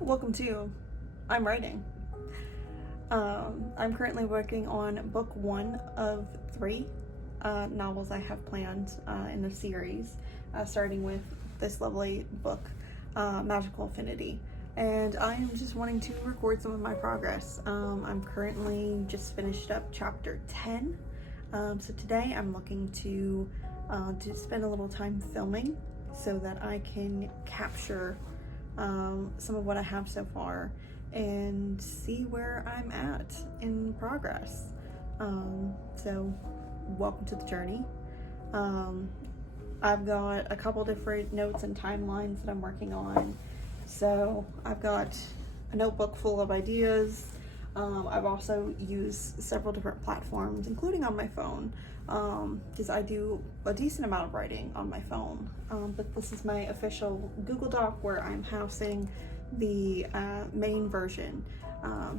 Welcome to I'm Writing. I'm currently working on book 1 of 3 novels I have planned in the series, starting with this lovely book, Magical Affinity. And I'm just wanting to record some of my progress. I'm currently just finished up chapter 10. So today I'm looking to spend a little time filming so that I can capture some of what I have so far and see where I'm at in progress. So welcome to the journey. I've got a couple different notes and timelines that I'm working on. So I've got a notebook full of ideas. I've also used several different platforms, including on my phone, because I do a decent amount of writing on my phone. But this is my official Google Doc where I'm housing the main version.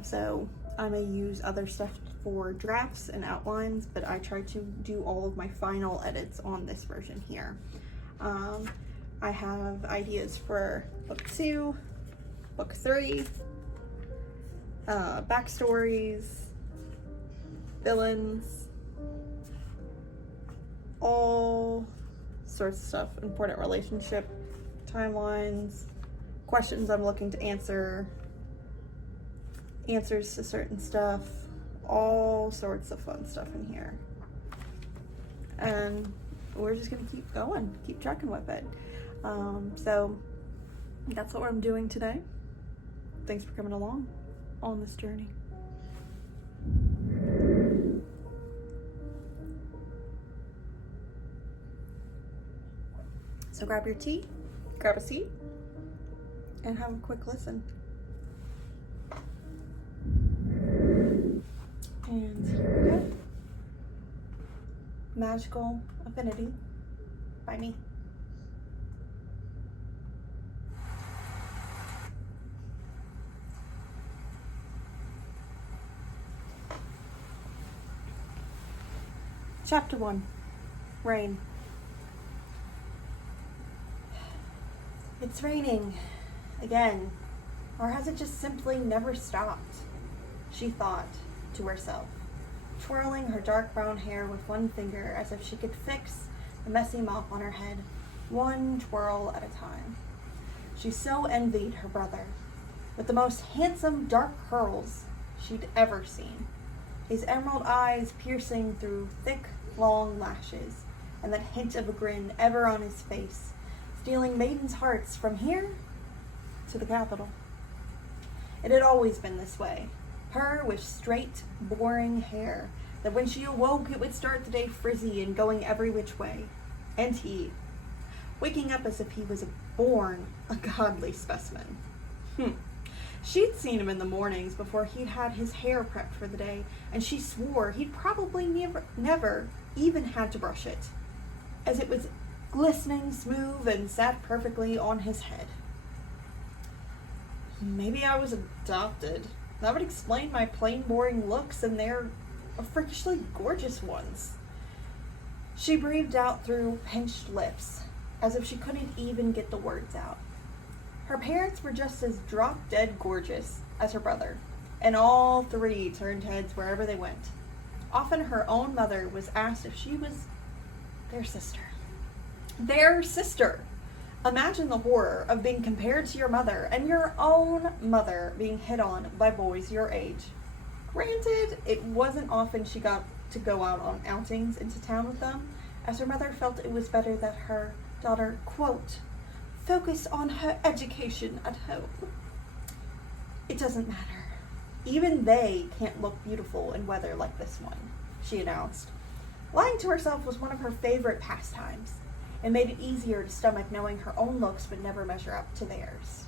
So I may use other stuff for drafts and outlines, but I try to do all of my final edits on this version here. I have ideas for book 2, book 3, backstories, villains, all sorts of stuff, important relationship timelines, questions I'm looking to answer, answers to certain stuff, all sorts of fun stuff in here. And we're just gonna keep going, keep trucking with it. So that's what I'm doing today. Thanks for coming along on this journey. So grab your tea, grab a seat, and have a quick listen. And here we go. Magical Affinity by me. Chapter 1, Rain. It's raining again, or has it just simply never stopped? She thought to herself, twirling her dark brown hair with one finger as if she could fix the messy mop on her head, one twirl at a time. She so envied her brother, with the most handsome dark curls she'd ever seen, his emerald eyes piercing through thick, long lashes, and that hint of a grin ever on his face, stealing maidens' hearts from here to the capital. It had always been this way, her with straight, boring hair, that when she awoke it would start the day frizzy and going every which way, and he, waking up as if he was born a godly specimen. She'd seen him in the mornings before he'd had his hair prepped for the day, and she swore he'd probably never even had to brush it, as it was glistening smooth and sat perfectly on his head. Maybe I was adopted. That would explain my plain boring looks, and they're freakishly gorgeous ones. She breathed out through pinched lips, as if she couldn't even get the words out. Her parents were just as drop-dead gorgeous as her brother, and all three turned heads wherever they went. Often her own mother was asked if she was their sister. Their sister! Imagine the horror of being compared to your mother, and your own mother being hit on by boys your age. Granted, it wasn't often she got to go out on outings into town with them, as her mother felt it was better that her daughter, quote, focus on her education at home. It doesn't matter. Even they can't look beautiful in weather like this one, she announced. Lying to herself was one of her favorite pastimes. It made it easier to stomach knowing her own looks would never measure up to theirs.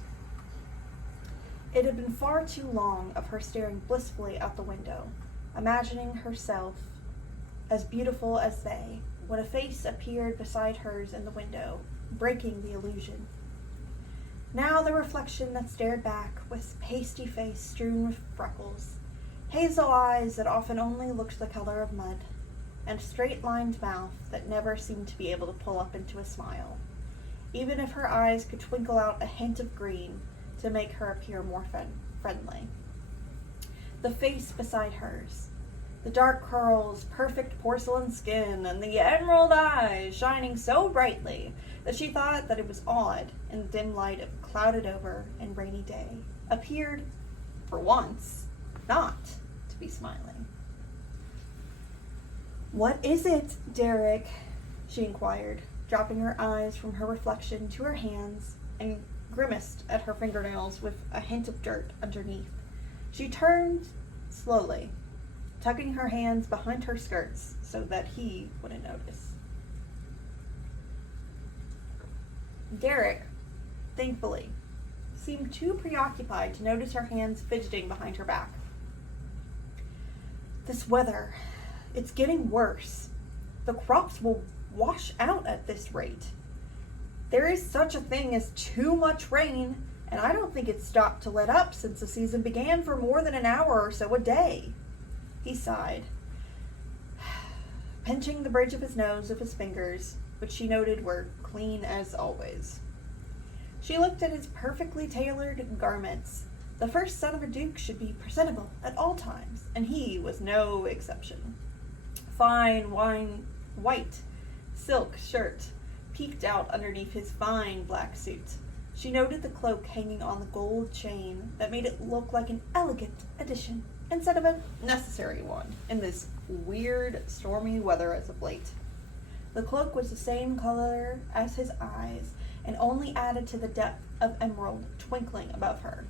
It had been far too long of her staring blissfully out the window, imagining herself as beautiful as they, when a face appeared beside hers in the window, breaking the illusion. Now the reflection that stared back with pasty face strewn with freckles, hazel eyes that often only looked the color of mud, and straight-lined mouth that never seemed to be able to pull up into a smile, even if her eyes could twinkle out a hint of green to make her appear more friendly. The face beside hers, the dark curls, perfect porcelain skin, and the emerald eyes shining so brightly that she thought that it was odd in the dim light of a clouded over and rainy day, appeared, for once, not to be smiling. "What is it, Derek?" she inquired, dropping her eyes from her reflection to her hands, and grimaced at her fingernails with a hint of dirt underneath. She turned slowly, tucking her hands behind her skirts so that he wouldn't notice. Derek, thankfully, seemed too preoccupied to notice her hands fidgeting behind her back. "This weather, it's getting worse. The crops will wash out at this rate. There is such a thing as too much rain, and I don't think it's stopped to let up since the season began for more than an hour or so a day." He sighed, pinching the bridge of his nose with his fingers, which she noted were clean as always. She looked at his perfectly tailored garments. The first son of a duke should be presentable at all times, and he was no exception. Fine white silk shirt peeked out underneath his fine black suit. She noted the cloak hanging on the gold chain that made it look like an elegant addition instead of a necessary one in this weird, stormy weather as of late. The cloak was the same color as his eyes and only added to the depth of emerald twinkling above her.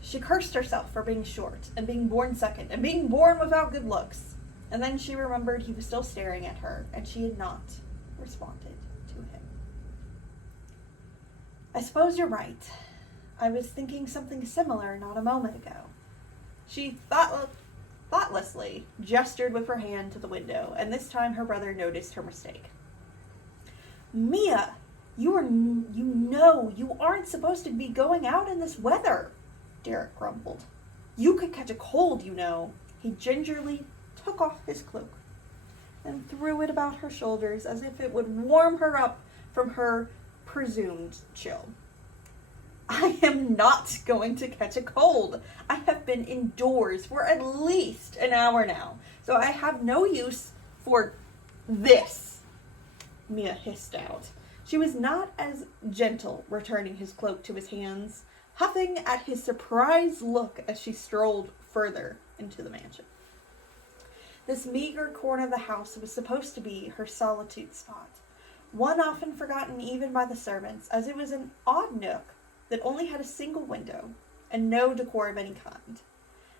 She cursed herself for being short and being born second and being born without good looks. And then she remembered he was still staring at her and she had not responded to him. "I suppose you're right. I was thinking something similar not a moment ago." She thoughtlessly gestured with her hand to the window, and this time her brother noticed her mistake. "Mia, you aren't supposed to be going out in this weather," Derek grumbled. "You could catch a cold, you know." He gingerly took off his cloak and threw it about her shoulders as if it would warm her up from her presumed chill. "I am not going to catch a cold. I have been indoors for at least an hour now, so I have no use for this," Mia hissed out. She was not as gentle returning his cloak to his hands, huffing at his surprised look as she strolled further into the mansion. This meager corner of the house was supposed to be her solitude spot, one often forgotten even by the servants, as it was an odd nook that only had a single window and no decor of any kind.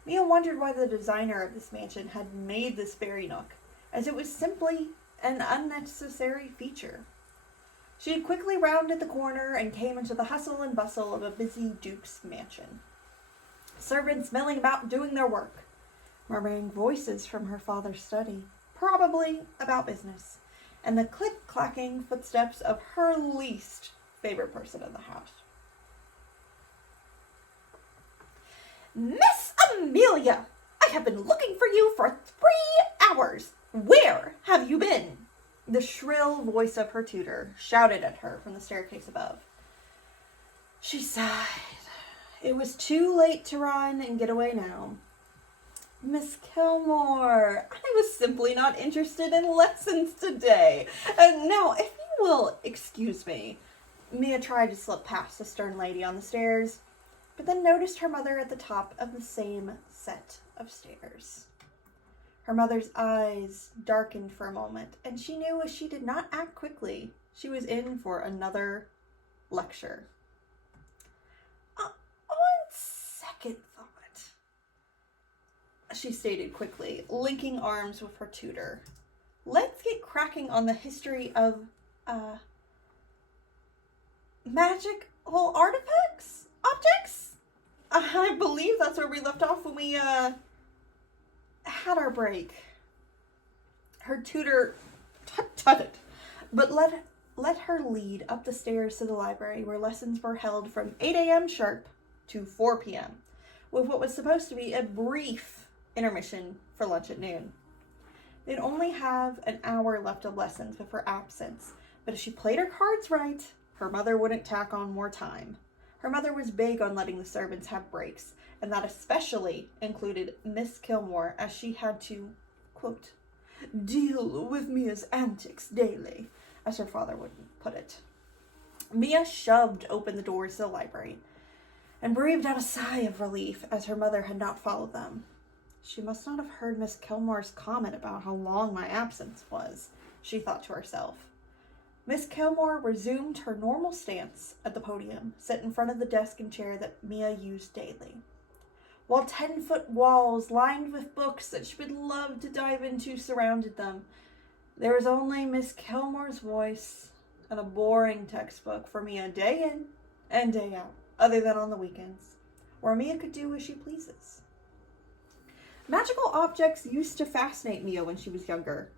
Mia wondered why the designer of this mansion had made this very nook, as it was simply an unnecessary feature. She had quickly rounded the corner and came into the hustle and bustle of a busy duke's mansion. Servants milling about doing their work, murmuring voices from her father's study, probably about business, and the click-clacking footsteps of her least favorite person in the house. "Miss Amelia, I have been looking for you for 3 hours. Where have you been?" The shrill voice of her tutor shouted at her from the staircase above. She sighed. It was too late to run and get away now. "Miss Kilmore, I was simply not interested in lessons today. Now, if you will excuse me." Mia tried to slip past the stern lady on the stairs, but then noticed her mother at the top of the same set of stairs. Her mother's eyes darkened for a moment, and she knew if she did not act quickly, she was in for another lecture. On second thought," she stated quickly, linking arms with her tutor, "let's get cracking on the history of, magical objects? I believe that's where we left off when we, had our break." Her tutor tutted, but let her lead up the stairs to the library, where lessons were held from 8 a.m. sharp to 4 p.m., with what was supposed to be a brief intermission for lunch at noon. They'd only have an hour left of lessons before absence, but if she played her cards right, her mother wouldn't tack on more time. Her mother was big on letting the servants have breaks, and that especially included Miss Kilmore, as she had to, quote, deal with Mia's antics daily, as her father would put it. Mia shoved open the doors to the library and breathed out a sigh of relief as her mother had not followed them. She must not have heard Miss Kilmore's comment about how long my absence was, she thought to herself. Miss Kilmore resumed her normal stance at the podium, set in front of the desk and chair that Mia used daily. While 10-foot walls lined with books that she would love to dive into surrounded them, there was only Miss Kilmore's voice and a boring textbook for Mia day in and day out, other than on the weekends, where Mia could do as she pleases. Magical objects used to fascinate Mia when she was younger,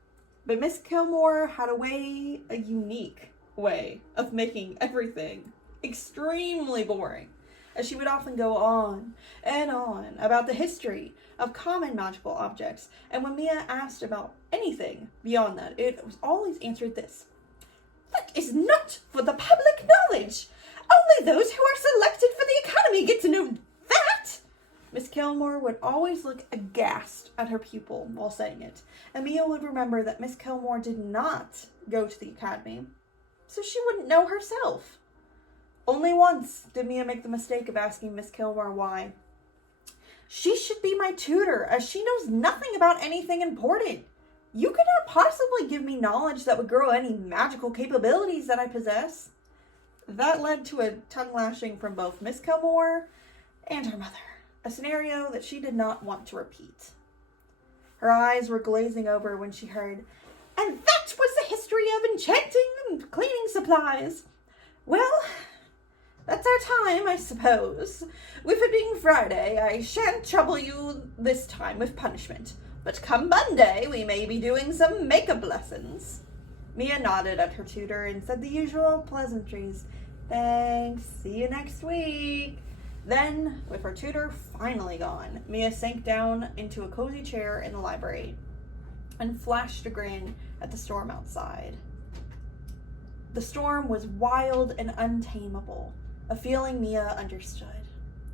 but Miss Kilmore had a unique way of making everything extremely boring, as she would often go on and on about the history of common magical objects, and when Mia asked about anything beyond that, it was always answered this: "That is not for the public knowledge. Only those who are selected for the academy get to know that." Miss Kilmore would always look aghast at her pupil while saying it, and Mia would remember that Miss Kilmore did not go to the academy, so she wouldn't know herself. Only once did Mia make the mistake of asking Miss Kilmore why. "She should be my tutor, as she knows nothing about anything important. You could not possibly give me knowledge that would grow any magical capabilities that I possess." That led to a tongue lashing from both Miss Kilmore and her mother, a scenario that she did not want to repeat. Her eyes were glazing over when she heard, "And that was the history of enchanting and cleaning supplies. Well, that's our time, I suppose. With it being Friday, I shan't trouble you this time with punishment, but come Monday, we may be doing some makeup lessons." Mia nodded at her tutor and said the usual pleasantries. "Thanks, see you next week." Then, with her tutor finally gone, Mia sank down into a cozy chair in the library and flashed a grin at the storm outside. The storm was wild and untamable, a feeling Mia understood.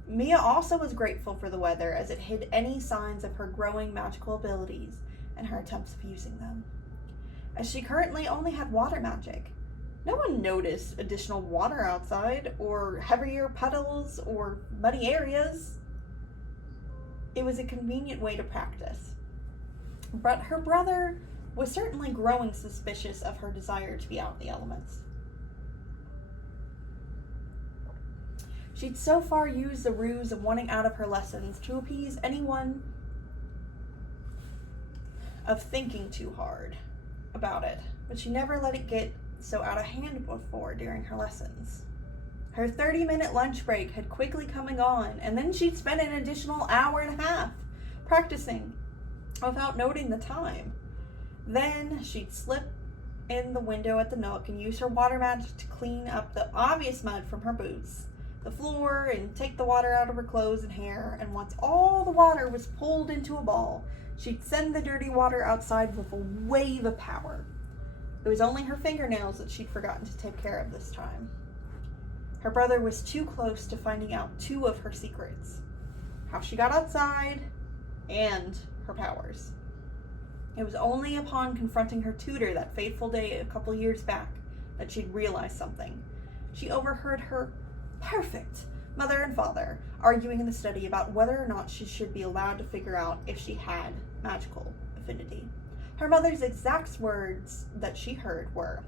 Mia also was grateful for the weather, as it hid any signs of her growing magical abilities and her attempts of using them. As she currently only had water magic, no one noticed additional water outside, or heavier puddles, or muddy areas. It was a convenient way to practice. But her brother was certainly growing suspicious of her desire to be out in the elements. She'd so far used the ruse of wanting out of her lessons to appease anyone of thinking too hard about it, but she never let it get so out of hand before during her lessons. Her 30-minute lunch break had quickly come and gone, and then she'd spent an additional hour and a half practicing without noting the time. Then she'd slip in the window at the Nook and use her water magic to clean up the obvious mud from her boots, the floor, and take the water out of her clothes and hair, and once all the water was pulled into a ball, she'd send the dirty water outside with a wave of power. It was only her fingernails that she'd forgotten to take care of this time. Her brother was too close to finding out two of her secrets: how she got outside and her powers. It was only upon confronting her tutor that fateful day a couple years back that she'd realized something. She overheard her perfect mother and father arguing in the study about whether or not she should be allowed to figure out if she had magical affinity. Her mother's exact words that she heard were,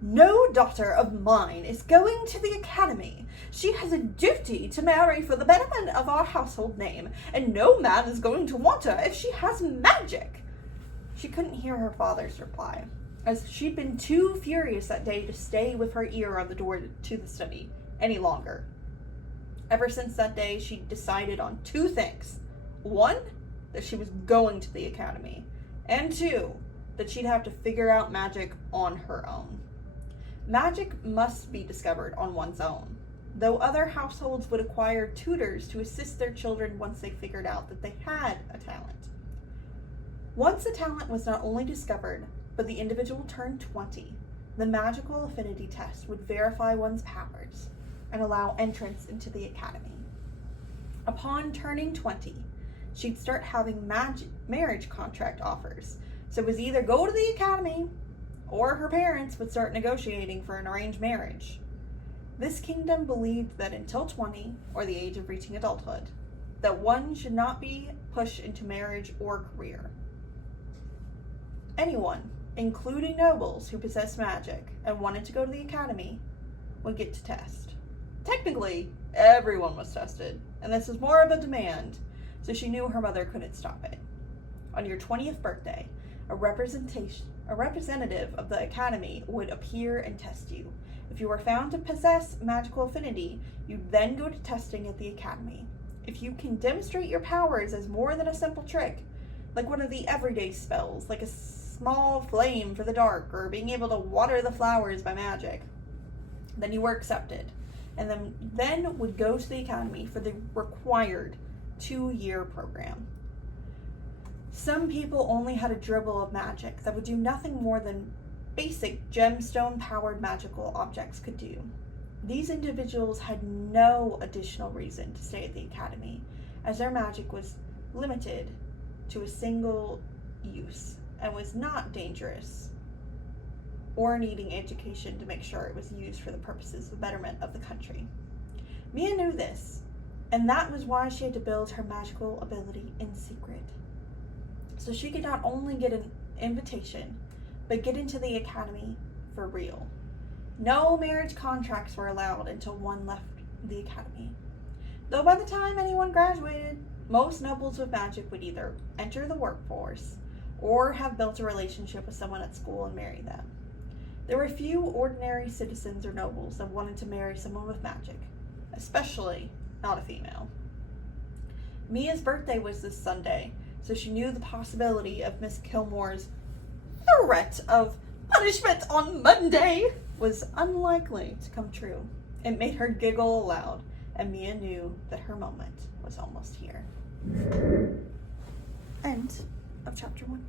"No daughter of mine is going to the academy. She has a duty to marry for the betterment of our household name, and no man is going to want her if she has magic." She couldn't hear her father's reply, as she'd been too furious that day to stay with her ear on the door to the study any longer. Ever since that day, she'd decided on two things. One, that she was going to the academy, and two, that she'd have to figure out magic on her own. Magic must be discovered on one's own, though other households would acquire tutors to assist their children once they figured out that they had a talent. Once a talent was not only discovered, but the individual turned 20, the magical affinity test would verify one's powers. and allow entrance into the academy. Upon turning 20, she'd start having marriage contract offers. So it was either go to the academy or her parents would start negotiating for an arranged marriage. This kingdom believed that until 20, or the age of reaching adulthood, that one should not be pushed into marriage or career. Anyone, including nobles who possessed magic and wanted to go to the academy, would get to test. Technically, everyone was tested, and this was more of a demand, so she knew her mother couldn't stop it. On your 20th birthday, a representative of the academy would appear and test you. If you were found to possess magical affinity, you'd then go to testing at the academy. If you can demonstrate your powers as more than a simple trick, like one of the everyday spells, like a small flame for the dark, or being able to water the flowers by magic, then you were accepted, and then would go to the academy for the required 2-year program. Some people only had a dribble of magic that would do nothing more than basic gemstone-powered magical objects could do. These individuals had no additional reason to stay at the academy, as their magic was limited to a single use and was not dangerous or needing education to make sure it was used for the purposes of betterment of the country. Mia knew this, and that was why she had to build her magical ability in secret. So she could not only get an invitation, but get into the academy for real. No marriage contracts were allowed until one left the academy. Though by the time anyone graduated, most nobles with magic would either enter the workforce or have built a relationship with someone at school and marry them. There were few ordinary citizens or nobles that wanted to marry someone with magic, especially not a female. Mia's birthday was this Sunday, so she knew the possibility of Miss Kilmore's threat of punishment on Monday was unlikely to come true. It made her giggle aloud, and Mia knew that her moment was almost here. End of chapter 1.